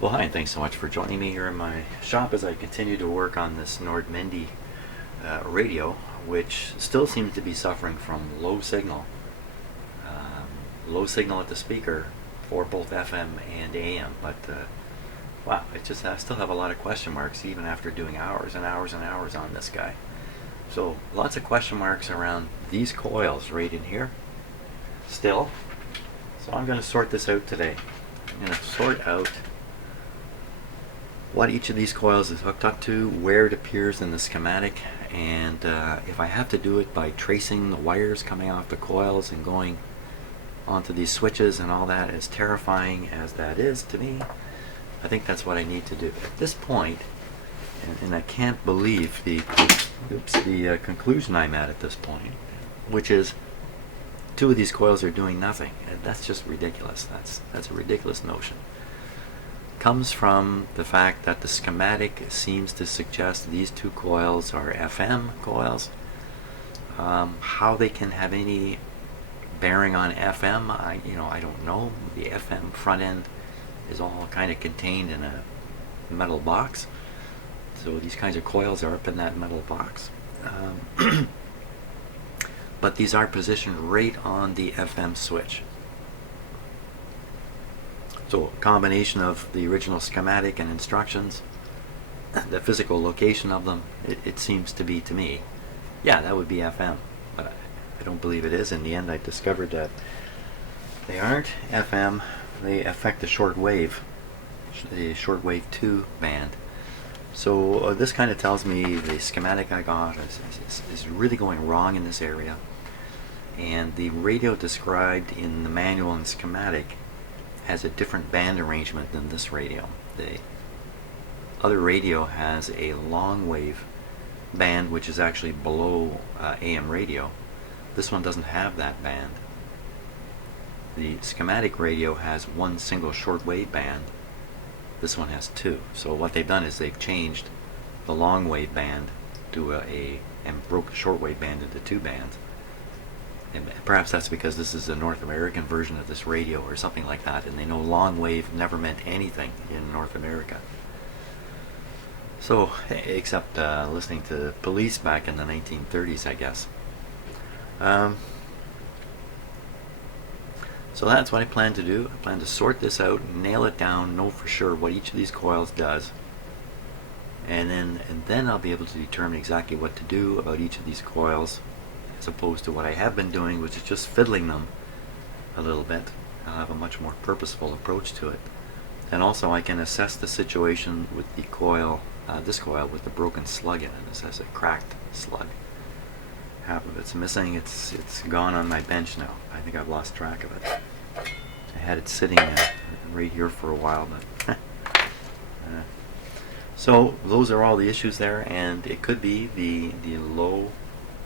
Well, hi, and thanks so much for joining me here in my shop as I continue to work on this Nordmende radio, which still seems to be suffering from low signal at the speaker for both FM and AM. But wow, I still have a lot of question marks even after doing hours and hours and hours on this guy. So lots of question marks around these coils right in here still. So I'm going to sort this out today. I'm going to sort out what each of these coils is hooked up to, where it appears in the schematic, and if I have to do it by tracing the wires coming off the coils and going onto these switches and all that, as terrifying as that is to me, I think that's what I need to do. At this point, and I can't believe the conclusion I'm at this point, which is two of these coils are doing nothing. And that's just ridiculous. That's a ridiculous notion. Comes from the fact that the schematic seems to suggest these two coils are FM coils. How they can have any bearing on FM, I don't know. The FM front end is all kind of contained in a metal box, so these kinds of coils are up in that metal box. But these are positioned right on the FM switch. So a combination of the original schematic and instructions, the physical location of them, it seems to be, to me, yeah, that would be FM. But I don't believe it is. In the end, I discovered that they aren't FM. They affect the shortwave 2 band. So this kind of tells me the schematic I got is really going wrong in this area. And the radio described in the manual and schematic has a different band arrangement than this radio. The other radio has a long wave band, which is actually below AM radio. This one doesn't have that band. The schematic radio has one single shortwave band. This one has two. So what they've done is they've changed the long wave band to and broke the shortwave band into two bands. And perhaps that's because this is a North American version of this radio or something like that, and they know long wave never meant anything in North America. So, except listening to Police back in the 1930s, I guess. So that's what I plan to do. I plan to sort this out, nail it down, know for sure what each of these coils does, and then I'll be able to determine exactly what to do about each of these coils, as opposed to what I have been doing, which is just fiddling them a little bit. I'll have a much more purposeful approach to it. And also I can assess the situation with the coil, this coil with the broken slug in it. This has a cracked slug. Half of it's missing. It's gone on my bench now. I think I've lost track of it. I had it sitting right here for a while, but so those are all the issues there, and it could be the low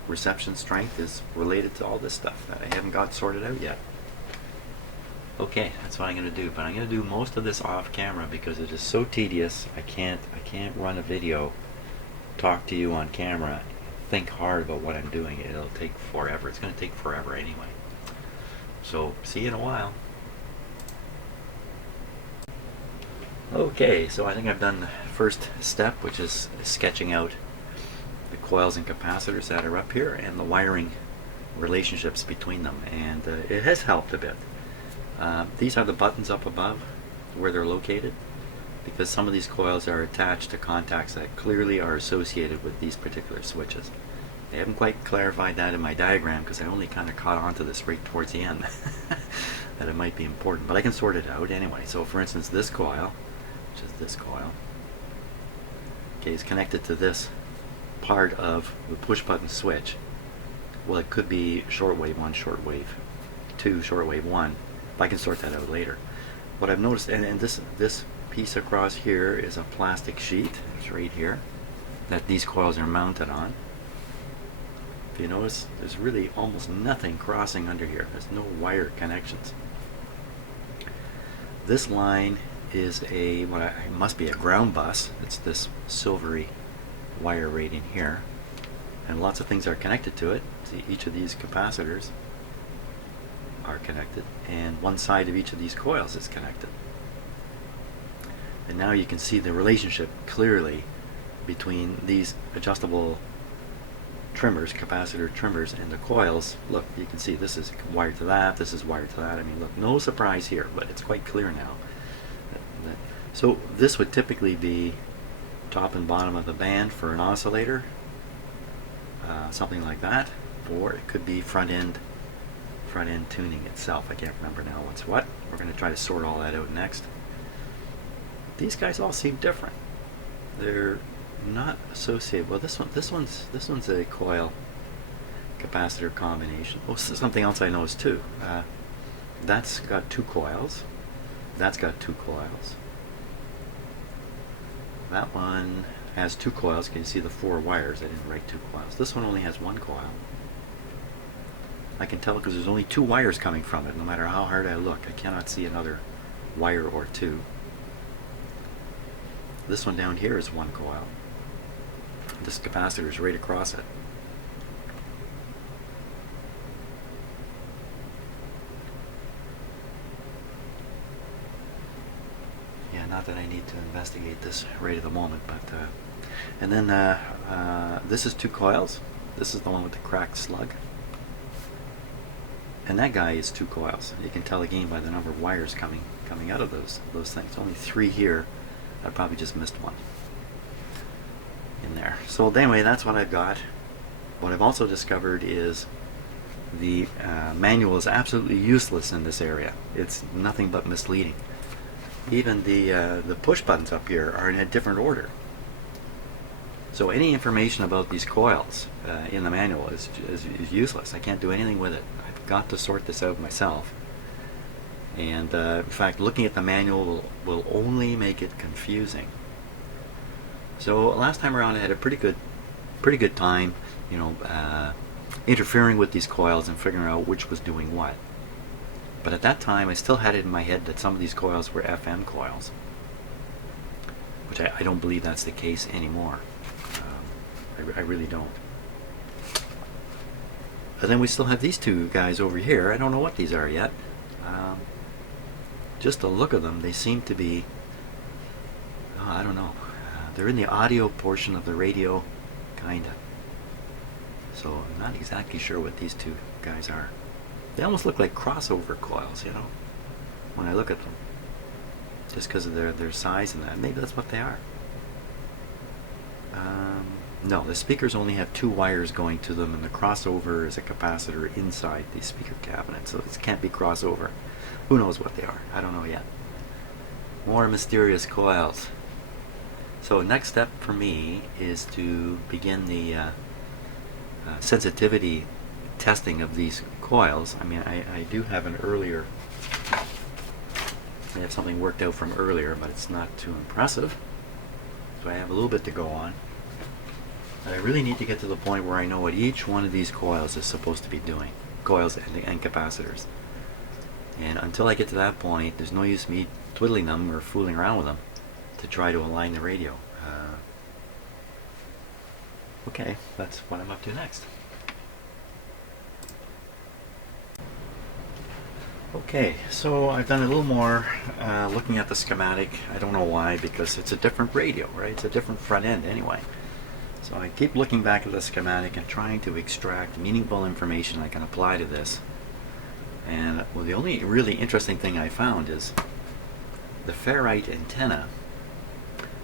reception strength is related to all this stuff that I haven't got sorted out yet. Okay, that's what I'm going to do, but I'm going to do most of this off camera because it is so tedious. I can't run a video, talk to you on camera, think hard about what I'm doing. It'll take forever. It's going to take forever anyway. So see you in a while. Okay, so I think I've done the first step, which is sketching out the coils and capacitors that are up here and the wiring relationships between them, and it has helped a bit. These are the buttons up above where they're located, because some of these coils are attached to contacts that clearly are associated with these particular switches. I haven't quite clarified that in my diagram because I only kind of caught on to this right towards the end that it might be important, but I can sort it out anyway. So for instance, this coil, which is this coil, okay, is connected to this part of the push button switch. Well, it could be shortwave 1, shortwave 2, shortwave 1. I can sort that out later. What I've noticed, and this piece across here is a plastic sheet. It's right here that these coils are mounted on. If you notice, there's really almost nothing crossing under here. There's no wire connections. This line is it must be a ground bus. It's this silvery wire right in here, and lots of things are connected to it. See, each of these capacitors are connected, and one side of each of these coils is connected. And now you can see the relationship clearly between these adjustable trimmers, capacitor trimmers, and the coils. Look, you can see this is wired to that, this is wired to that. I mean, look, no surprise here, but it's quite clear now. So this would typically be top and bottom of the band for an oscillator, something like that, or it could be front end tuning itself. I can't remember now what's what. We're going to try to sort all that out next. These guys all seem different. They're not associated. Well, this one's a coil capacitor combination. Oh, something else I noticed too. That's got 2 coils. That's got 2 coils. That one has 2 coils. Can you see the 4 wires? I didn't write 2 coils. This one only has 1 coil. I can tell because there's only 2 wires coming from it. No matter how hard I look, I cannot see another wire or 2. This one down here is 1 coil. This capacitor is right across it. Yeah, not that I need to investigate this right at the moment, but and then this is 2 coils. This is the one with the cracked slug. And that guy is 2 coils. You can tell again by the number of wires coming out of those things. Only 3 here. I probably just missed one in there. So anyway, that's what I've got. What I've also discovered is the manual is absolutely useless in this area. It's nothing but misleading. Even the push buttons up here are in a different order. So any information about these coils in the manual is useless. I can't do anything with it. I've got to sort this out myself. And in fact, looking at the manual will only make it confusing. So last time around, I had a pretty good time, interfering with these coils and figuring out which was doing what. But at that time, I still had it in my head that some of these coils were FM coils, which I don't believe that's the case anymore. I really don't. And then we still have these 2 guys over here. I don't know what these are yet. Just the look of them, they seem to be, I don't know. They're in the audio portion of the radio, kinda. So I'm not exactly sure what these 2 guys are. They almost look like crossover coils, when I look at them. Just because of their size and that. Maybe that's what they are. No, the speakers only have 2 wires going to them, and the crossover is a capacitor inside the speaker cabinet, so it can't be crossover. Who knows what they are? I don't know yet. More mysterious coils. So next step for me is to begin the sensitivity testing of these coils. I mean, I do have I have something worked out from earlier, but it's not too impressive. So I have a little bit to go on. But I really need to get to the point where I know what each one of these coils is supposed to be doing. Coils and capacitors. And until I get to that point, there's no use me twiddling them or fooling around with them to try to align the radio. Okay, that's what I'm up to next. Okay, so I've done a little more looking at the schematic. I don't know why, because it's a different radio, right? It's a different front end anyway. So I keep looking back at the schematic and trying to extract meaningful information I can apply to this. And well, the only really interesting thing I found is the ferrite antenna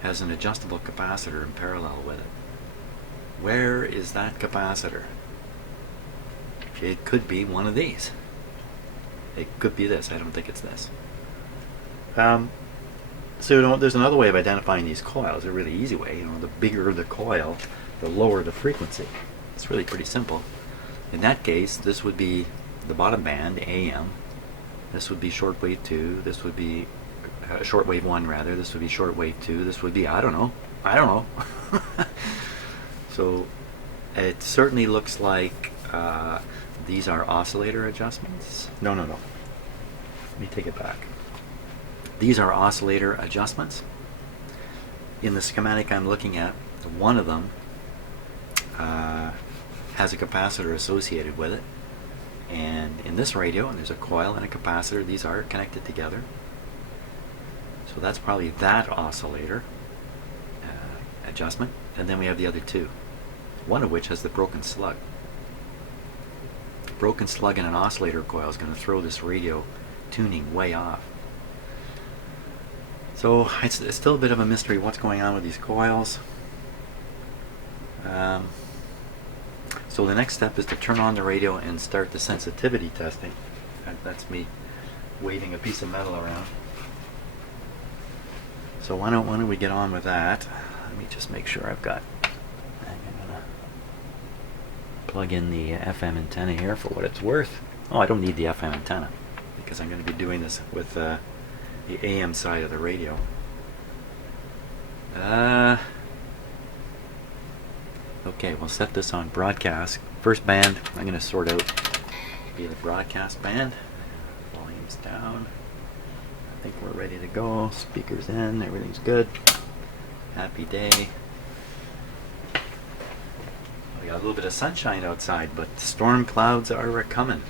has an adjustable capacitor in parallel with it. Where is that capacitor? It could be one of these. It could be this. I don't think it's this. So there's another way of identifying these coils, a really easy way. The bigger the coil, the lower the frequency. It's really pretty simple. In that case, this would be the bottom band, AM. This would be shortwave 2. This would be shortwave 1 rather. This would be shortwave 2. This would be, I don't know. So it certainly looks like these are oscillator adjustments. No. Let me take it back. These are oscillator adjustments. In the schematic I'm looking at, one of them has a capacitor associated with it. And in this radio, and there's a coil and a capacitor, these are connected together. So that's probably that oscillator adjustment. And then we have the other two, one of which has the broken slug. Broken slug in an oscillator coil is going to throw this radio tuning way off. So it's still a bit of a mystery what's going on with these coils. So the next step is to turn on the radio and start the sensitivity testing. That's me waving a piece of metal around. So why don't we get on with that? Let me just make sure I've got. I'm gonna plug in the FM antenna here for what it's worth. Oh, I don't need the FM antenna because I'm going to be doing this with the AM side of the radio. Okay, we'll set this on broadcast. First band I'm going to sort out be the broadcast band. Volume's down. I think we're ready to go. Speakers in. Everything's good. Happy day. We got a little bit of sunshine outside, but storm clouds are coming.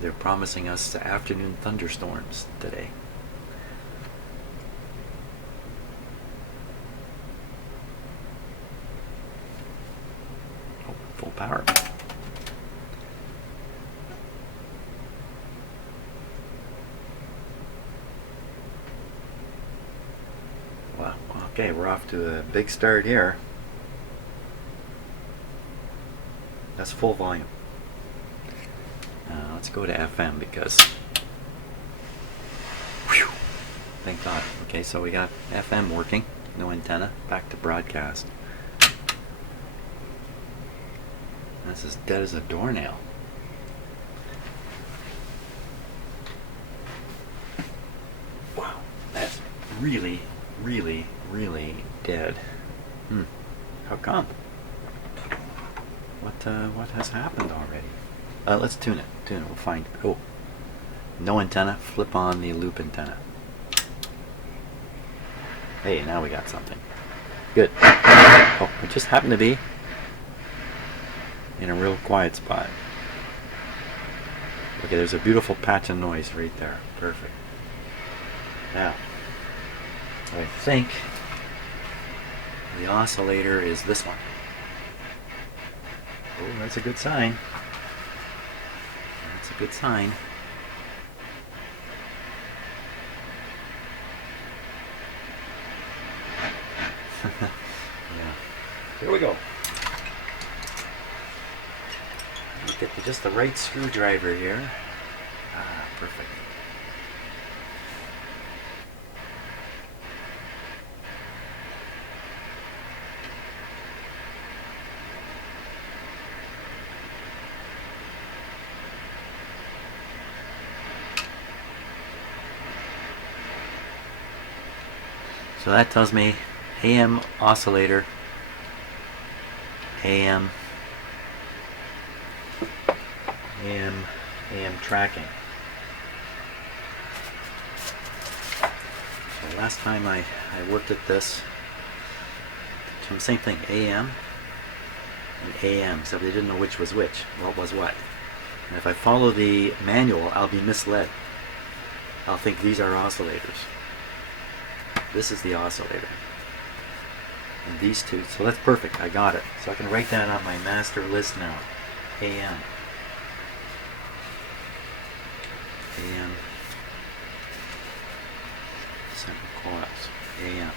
They're promising us afternoon thunderstorms today. Oh, full power. Wow. Okay, we're off to a big start here. That's full volume. Let's go to FM because, whew, thank God. Okay, so we got FM working, no antenna. Back to broadcast. That's as dead as a doornail. Wow, that's really, really, really dead. How come? What has happened already? Let's tune it. We'll find. Oh, no antenna. Flip on the loop antenna. Hey, now we got something. Good. Oh, it just happened to be in a real quiet spot. Okay, there's a beautiful patch of noise right there. Perfect. Now, I think the oscillator is this one. Oh, that's a good sign. That's a good sign. Yeah. Here we go. Get just the right screwdriver here. Ah, perfect. So that tells me AM oscillator, AM tracking. So last time I worked at this, same thing, AM and AM, except they didn't know which was which, what was what. And if I follow the manual, I'll be misled. I'll think these are oscillators. This is the oscillator. And these two, so that's perfect, I got it. So I can write that on my master list now. AM. AM. Separate coils. AM.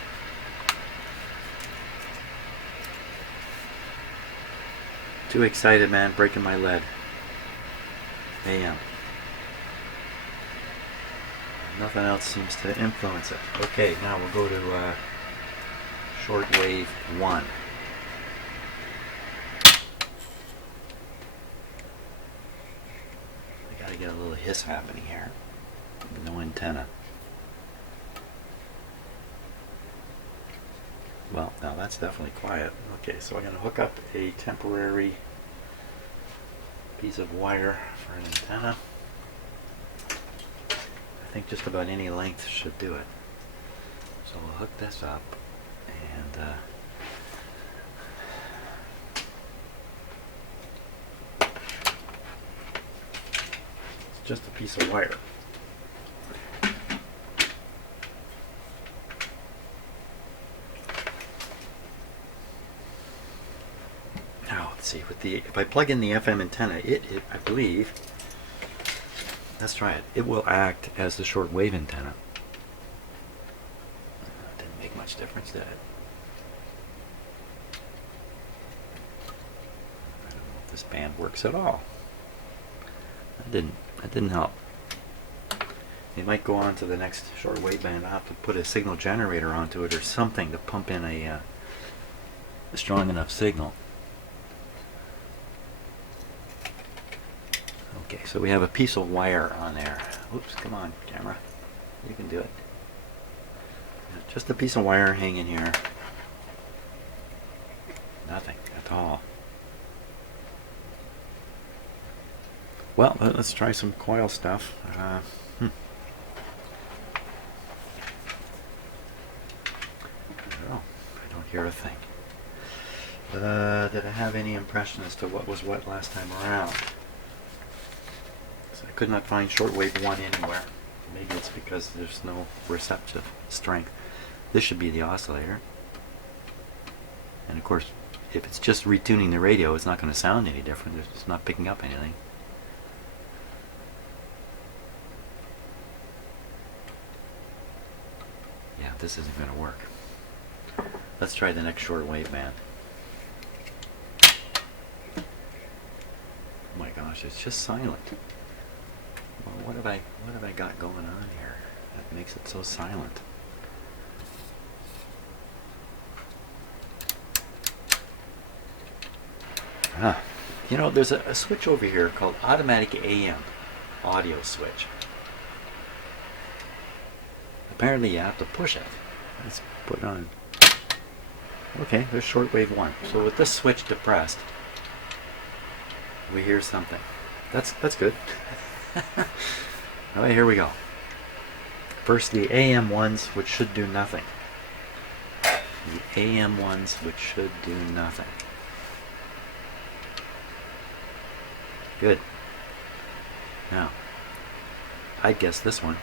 Too excited, man, breaking my lead. AM. Nothing else seems to influence it. Okay, now we'll go to shortwave 1. I gotta get a little hiss happening here. No antenna. Well, now that's definitely quiet. Okay, so I'm gonna hook up a temporary piece of wire for an antenna. I think just about any length should do it. So we'll hook this up and it's just a piece of wire. let's see, with the, if I plug in the FM antenna, I believe, let's try it. It will act as the shortwave antenna. Didn't make much difference, did it? I don't know if this band works at all. That didn't help. It might go on to the next shortwave band. I'll have to put a signal generator onto it or something to pump in a strong enough signal. Okay, so we have a piece of wire on there. Oops, come on, camera. You can do it. Just a piece of wire hanging here. Nothing at all. Well, let's try some coil stuff. I don't hear a thing. Did I have any impression as to what was what last time around? So I could not find shortwave 1 anywhere. Maybe it's because there's no receptive strength. This should be the oscillator. And of course, if it's just retuning the radio, it's not going to sound any different. It's not picking up anything. Yeah, this isn't going to work. Let's try the next shortwave band. Oh my gosh, it's just silent. Well, what have I got going on here that makes it so silent? You know, there's a switch over here called automatic AM audio switch. Apparently you have to push it. Let's put it on. Okay, there's shortwave 1. So with this switch depressed, we hear something. That's good. Alright, here we go. First the AM ones, which should do nothing. The AM ones, which should do nothing. Good. Now, I'd guess this one.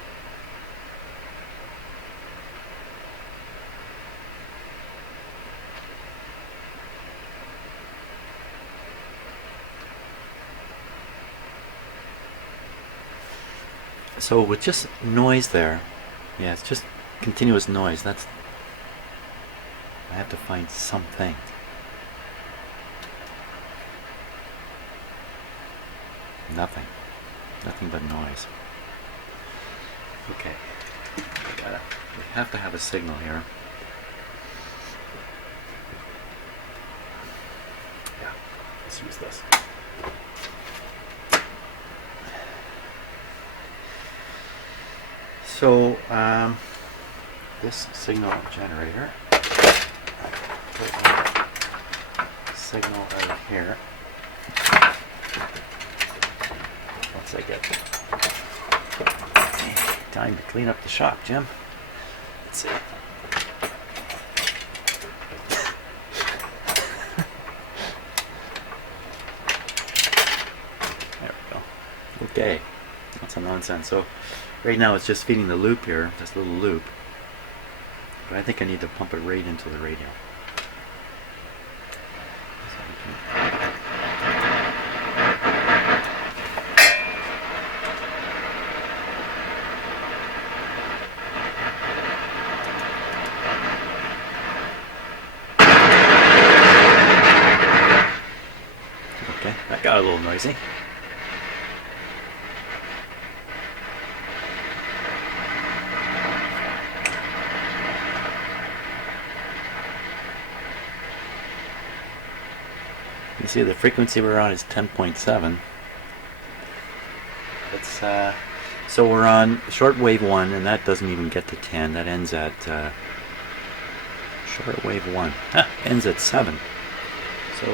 So with just noise there, yeah, it's just continuous noise. I have to find something. Nothing but noise. Okay, we have to have a signal here. Yeah, let's use this. So this signal generator, put a signal right here. Once I get time to clean up the shop, Jim. Let's see. There we go. Okay, that's a nonsense. So right now it's just feeding the loop here, this little loop. But I think I need to pump it right into the radio. Okay, that got a little noisy. You see the frequency we're on is 10.7. It's so we're on shortwave 1, and that doesn't even get to 10. That ends at shortwave 1. Ends at 7. So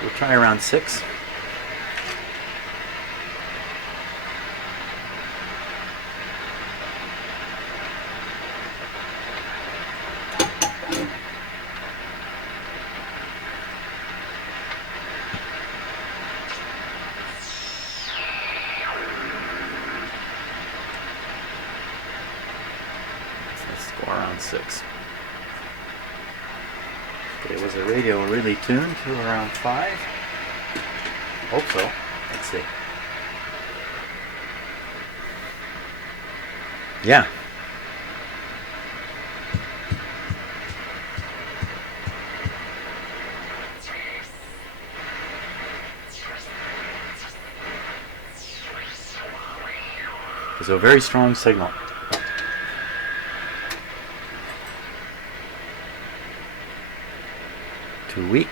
we'll try around 6. Let's go around 6. Okay, was the radio really tuned to around 5? Hope so. Let's see. Yeah. So a very strong signal. Too weak.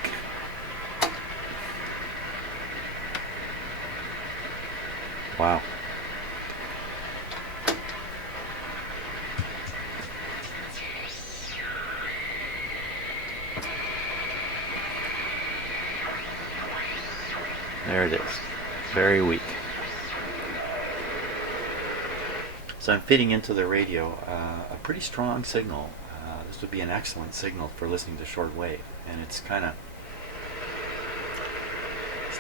Wow. There it is. Very weak. So I'm feeding into the radio a pretty strong signal. This would be an excellent signal for listening to shortwave, and it's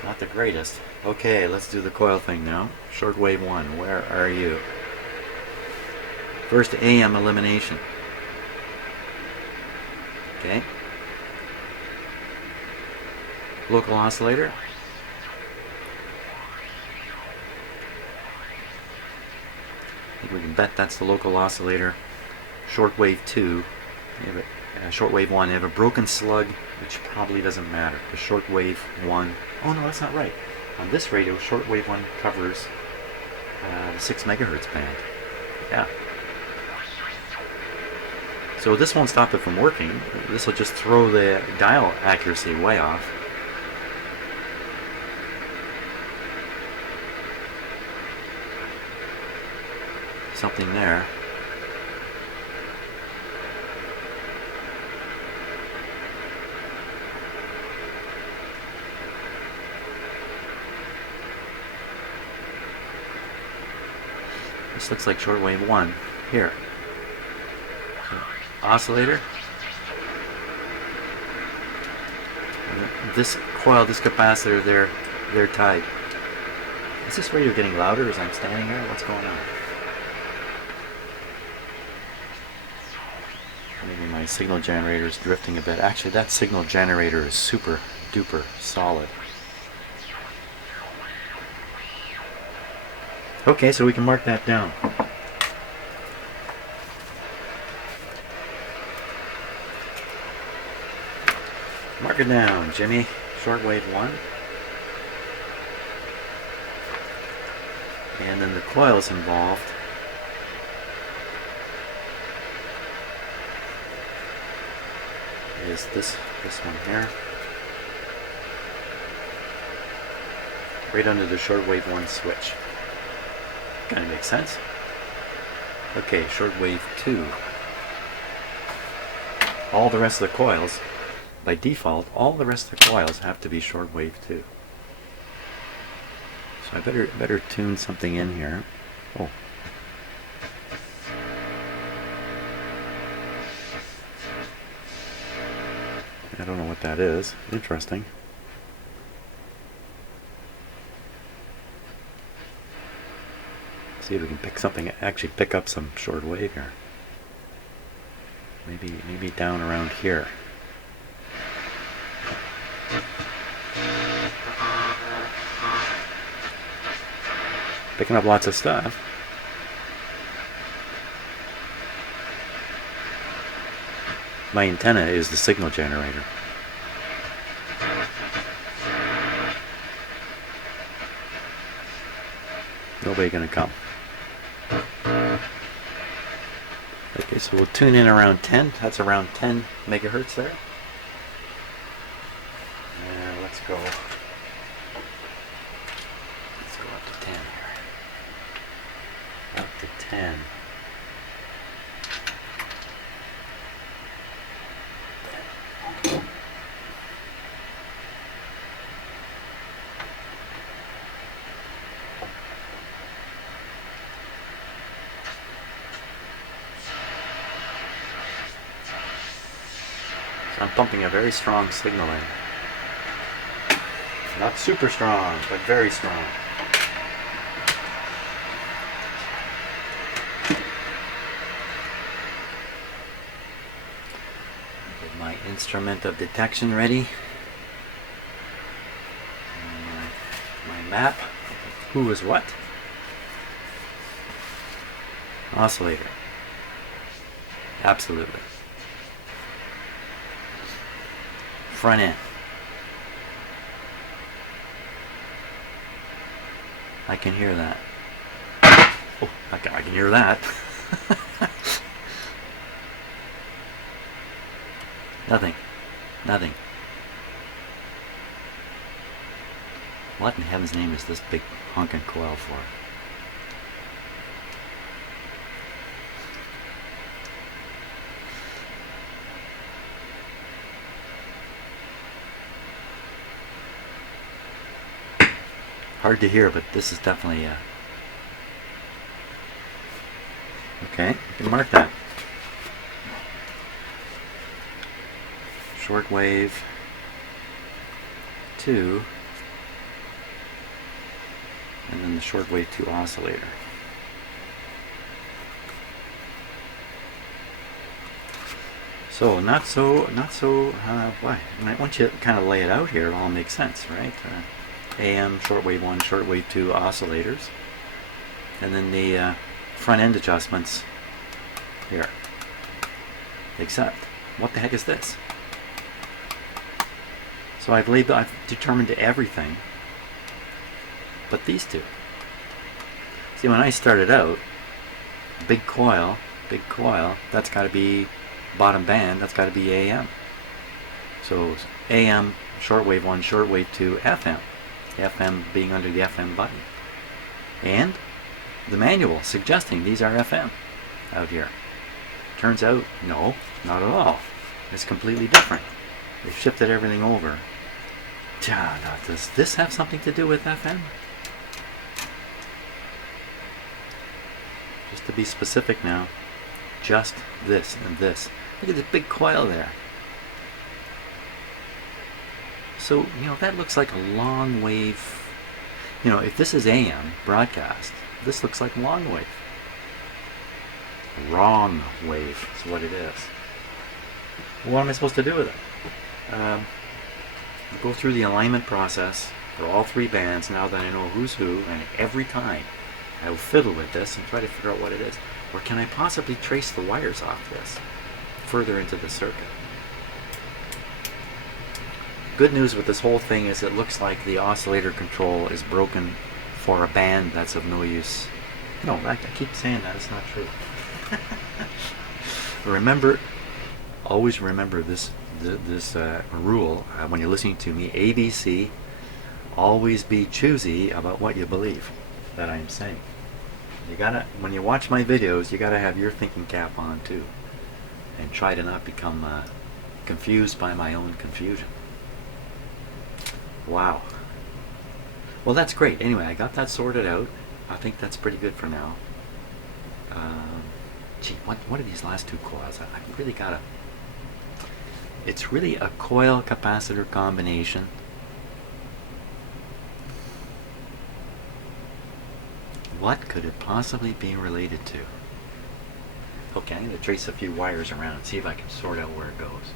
not the greatest. Okay, let's do the coil thing now. Shortwave 1, where are you? First AM elimination. Okay. Local oscillator. I think we can bet that's the local oscillator. Shortwave 2. Shortwave 1. They have a broken slug, which probably doesn't matter. The shortwave 1. Oh no, that's not right. On this radio, shortwave 1 covers the 6 megahertz band. Yeah. So this won't stop it from working. This will just throw the dial accuracy way off. Something there. This looks like shortwave 1 here. Oscillator. And this coil, this capacitor, they're tied. Is this radio getting louder as I'm standing here? What's going on? Maybe my signal generator is drifting a bit. Actually, that signal generator is super duper solid. Okay, so we can mark that down. Mark it down, Jimmy. Shortwave 1. And then the coils involved. Is this one here. Right under the shortwave 1 switch. Kind of makes sense. Okay, shortwave 2. All the rest of the coils, by default, all the rest of the coils have to be shortwave 2. So I better tune something in here. Oh. I don't know what that is. Interesting. See if we can actually pick up some shortwave here. Maybe down around here. Picking up lots of stuff. My antenna is the signal generator. Nobody gonna come. Okay, so we'll tune in around 10. That's around 10 megahertz there. And let's go up to 10 here. Up to 10. I'm pumping a very strong signal in. Not super strong, but very strong. my instrument of detection ready. My map. Who is what? Oscillator. Absolutely. Front end. I can hear that. Oh, I can hear that. Nothing. Nothing. What in heaven's name is this big honking coil for? Hard to hear, but this is definitely okay, you can mark that. Shortwave 2, and then the shortwave 2 oscillator. So once you kind of lay it out here, it all makes sense, right? AM, shortwave 1, shortwave 2 oscillators, and then the front end adjustments here. Except, what the heck is this? So I've determined everything but these two. See, when I started out, big coil, that's got to be bottom band, that's got to be AM. So AM, shortwave 1, shortwave 2, FM. FM being under the FM button. And the manual suggesting these are FM out here. Turns out, no, not at all. It's completely different. They've shifted everything over. Now, does this have something to do with FM? Just to be specific now, just this and this. Look at this big coil there. So, that looks like a long wave. If this is AM broadcast, this looks like long wave. Wrong wave is what it is. What am I supposed to do with it? Go through the alignment process for all three bands now that I know who's who, and every time I will fiddle with this and try to figure out what it is. Or can I possibly trace the wires off this further into the circuit? Good news with this whole thing is it looks like the oscillator control is broken for a band that's of no use. No, I keep saying that, it's not true. Always remember this rule when you're listening to me, ABC, always be choosy about what you believe that I'm saying. When you watch my videos, you gotta have your thinking cap on too, and try to not become confused by my own confusion. Wow. Well, that's great. Anyway, I got that sorted out. I think that's pretty good for now. Gee, what are these last two coils? I really gotta... It's really a coil capacitor combination. What could it possibly be related to? Okay, I'm going to trace a few wires around and see if I can sort out where it goes.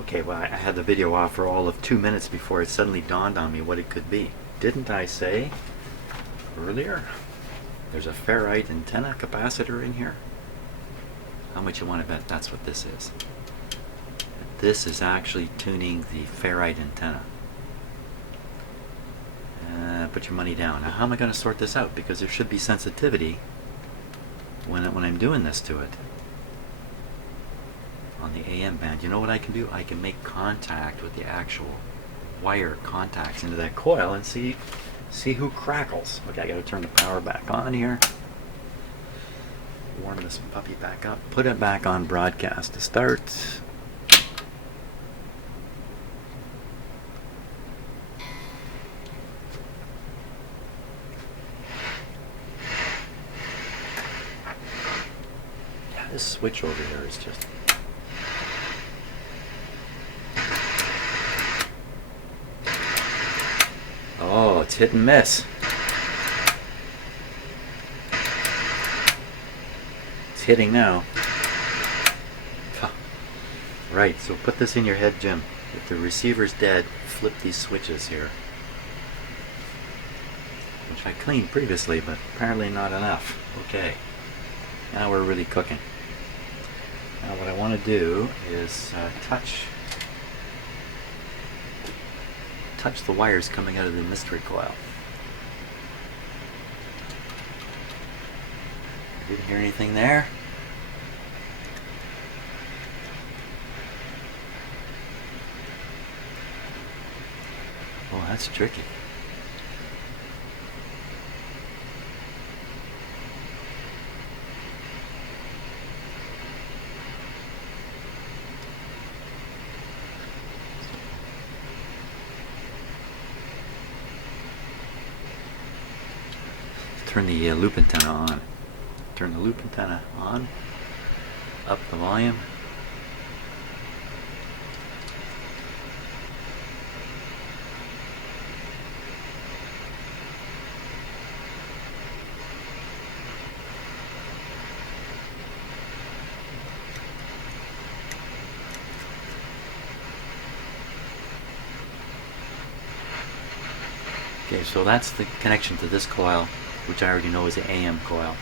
Okay, well, I had the video off for all of 2 minutes before it suddenly dawned on me what it could be. Didn't I say earlier there's a ferrite antenna capacitor in here? How much you want to bet that's what this is? This is actually tuning the ferrite antenna. Put your money down. Now, how am I going to sort this out? Because there should be sensitivity when I'm doing this to it. On the AM band, you know what I can do? I can make contact with the actual wire contacts into that coil and see who crackles. Okay, I got to turn the power back on here. Warm this puppy back up. Put it back on broadcast to start. Yeah, this switch over here is just... Oh, it's hit and miss. It's hitting now. Right, so put this in your head, Jim. If the receiver's dead, flip these switches here. Which I cleaned previously, but apparently not enough. Okay, now we're really cooking. Now what I want to do is touch the wires coming out of the mystery coil. Didn't hear anything there. Oh, that's tricky. Turn the loop antenna on. Turn the loop antenna on. Up the volume. Okay, so that's the connection to this coil, which I already know is the AM coil.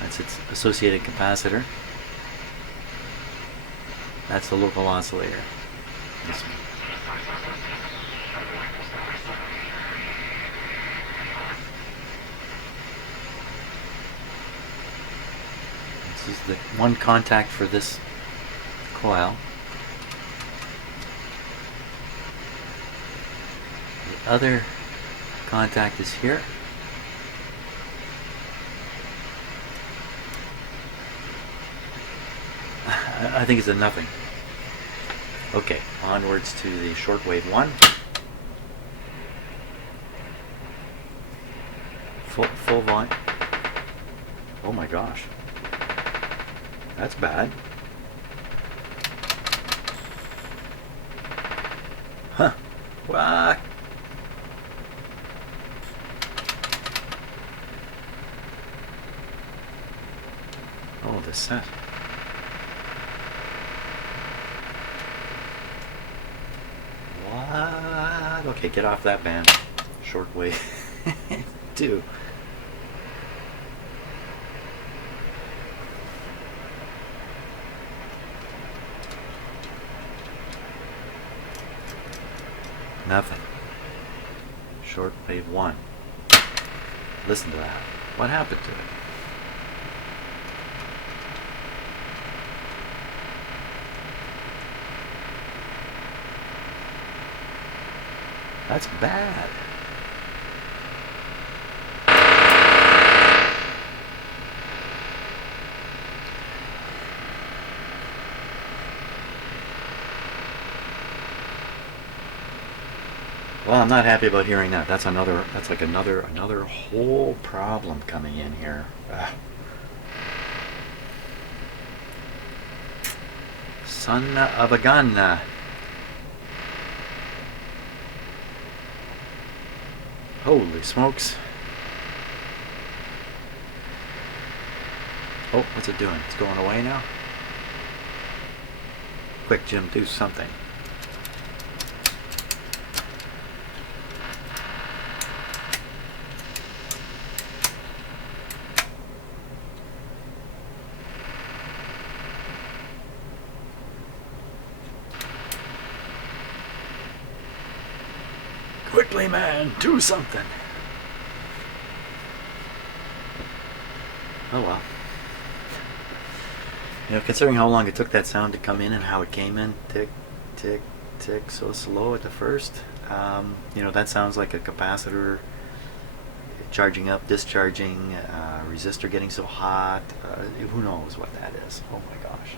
That's its associated capacitor. That's the local oscillator. This one. This is the one contact for this coil. The other contact is here. I think it's a nothing. Okay, onwards to the shortwave one. Full volume. Oh my gosh. That's bad. Huh. What? Oh, the set. What? Okay, get off that band. Shortwave 2. Nothing. Shortwave 1. Listen to that. What happened to it? That's bad. Well, I'm not happy about hearing that. That's like another whole problem coming in here. Ugh. Son of a gun. Holy smokes. Oh, what's it doing? It's going away now? Quick, Jim, do something. Quickly, man, do something. Oh well. You know, considering how long it took that sound to come in and how it came in, tick, tick, tick, so slow at the first. You know, that sounds like a capacitor charging up, discharging, resistor getting so hot. Who knows what that is? Oh my gosh.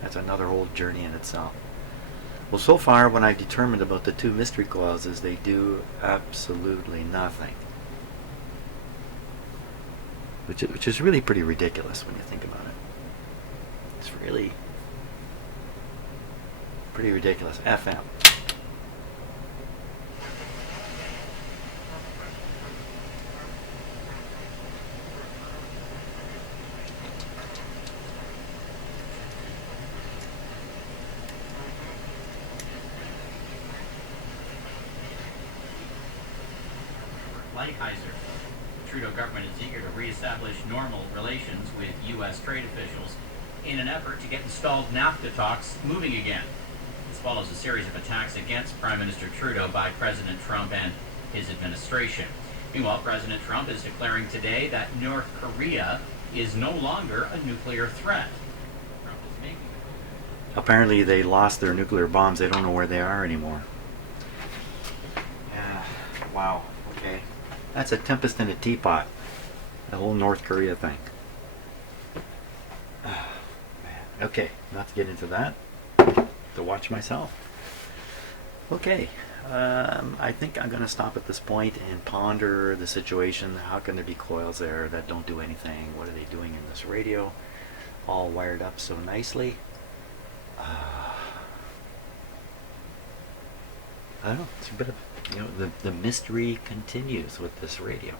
That's another whole journey in itself. Well, so far what I've determined about the two mystery coils is they do absolutely nothing. Which is really pretty ridiculous when you think about it. It's really pretty ridiculous. FM. Lighthizer. The Trudeau government is eager to reestablish normal relations with U.S. trade officials in an effort to get installed NAFTA talks moving again. This follows a series of attacks against Prime Minister Trudeau by President Trump and his administration. Meanwhile, President Trump is declaring today that North Korea is no longer a nuclear threat. Trump is making Apparently they lost their nuclear bombs. They don't know where they are anymore. Yeah, wow, okay. That's a tempest in a teapot. The whole North Korea thing. Oh, man. Okay, not to get into that. To watch myself. Okay, I think I'm going to stop at this point and ponder the situation. How can there be coils there that don't do anything? What are they doing in this radio? All wired up so nicely. I don't know. It's a bit of, the mystery continues with this radio.